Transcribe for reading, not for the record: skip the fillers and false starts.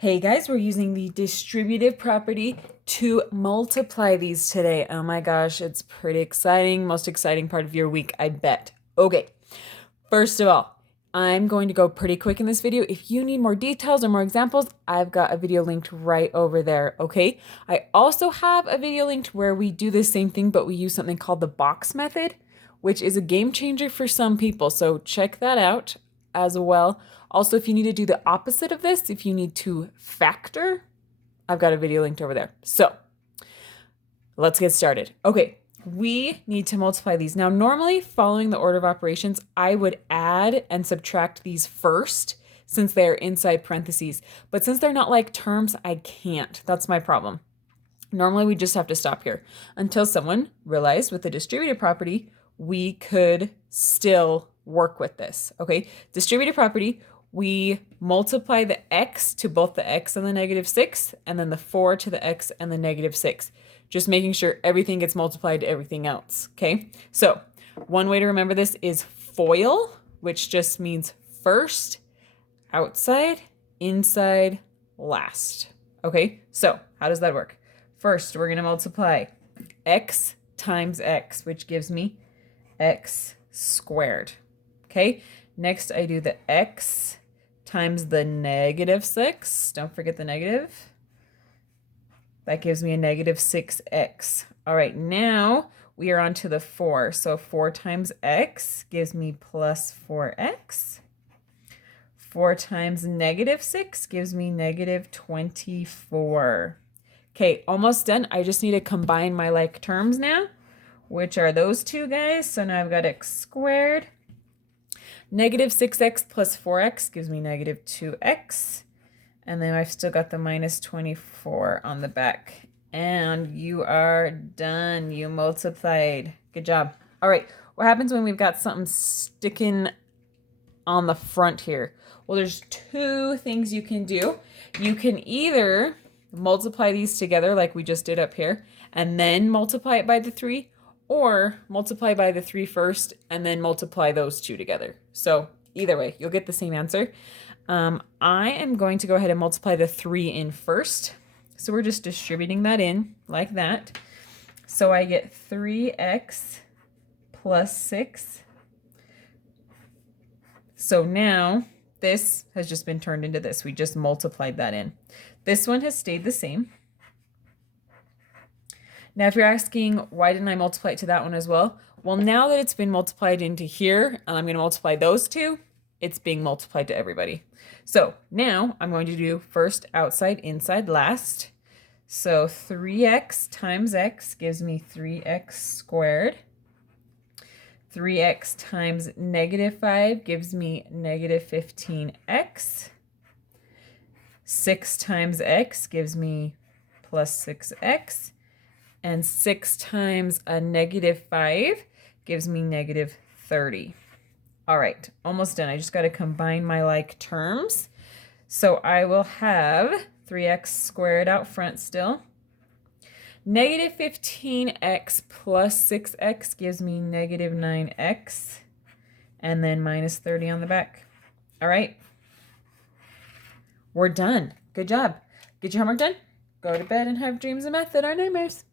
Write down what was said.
Hey guys, we're using the distributive property to multiply these today. Oh my gosh, it's pretty exciting. Most exciting part of your week, I bet. Okay, first of all, I'm going to go pretty quick in this video. If you need more details or more examples, I've got a video linked right over there, okay? I also have a video linked where we do the same thing, but we use something called the box method, which is a game changer for some people. So check that out as well. Also, if you need to do the opposite of this, if you need to factor, I've got a video linked over there. So let's get started. Okay, we need to multiply these. Now, normally following the order of operations, I would add and subtract these first since they're inside parentheses. But since they're not like terms, I can't. That's my problem. Normally, we just have to stop here until someone realized with the distributive property, we could still work with this, okay? Distributive property, we multiply the x to both the x and the -6, and then the 4 to the x and the -6. Just making sure everything gets multiplied to everything else, okay? So one way to remember this is FOIL, which just means first, outside, inside, last, okay? So how does that work? First, we're gonna multiply x times x, which gives me x squared, okay? Next, I do the x times the -6. Don't forget the negative. That gives me a -6x. All right, now we are on to the 4. So 4 times x gives me plus 4x. 4 times -6 gives me -24. Okay, almost done. I just need to combine my like terms now, which are those two guys. So now I've got x squared. -6x plus 4x gives me -2x. And then I've still got the -24 on the back. And you are done. You multiplied. Good job. All right, what happens when we've got something sticking on the front here? Well, there's two things you can do. You can either multiply these together like we just did up here, and then multiply it by the 3, or multiply by the 3 first and then multiply those two together. So either way, you'll get the same answer. I am going to go ahead and multiply the 3 in first. So we're just distributing that in like that. So I get 3x plus 6. So now this has just been turned into this. We just multiplied that in. This one has stayed the same. Now, if you're asking, why didn't I multiply it to that one as well? Well, now that it's been multiplied into here, and I'm going to multiply those two, it's being multiplied to everybody. So now I'm going to do first outside, inside, last. So 3x times x gives me 3x squared. 3x times -5 gives me -15x. 6 times x gives me plus 6x. And 6 times a -5 gives me -30. All right, almost done. I just got to combine my like terms. So I will have 3x squared out front still. -15x plus 6x gives me -9x. And then -30 on the back. All right, we're done. Good job. Get your homework done. Go to bed and have dreams of math that are nightmares.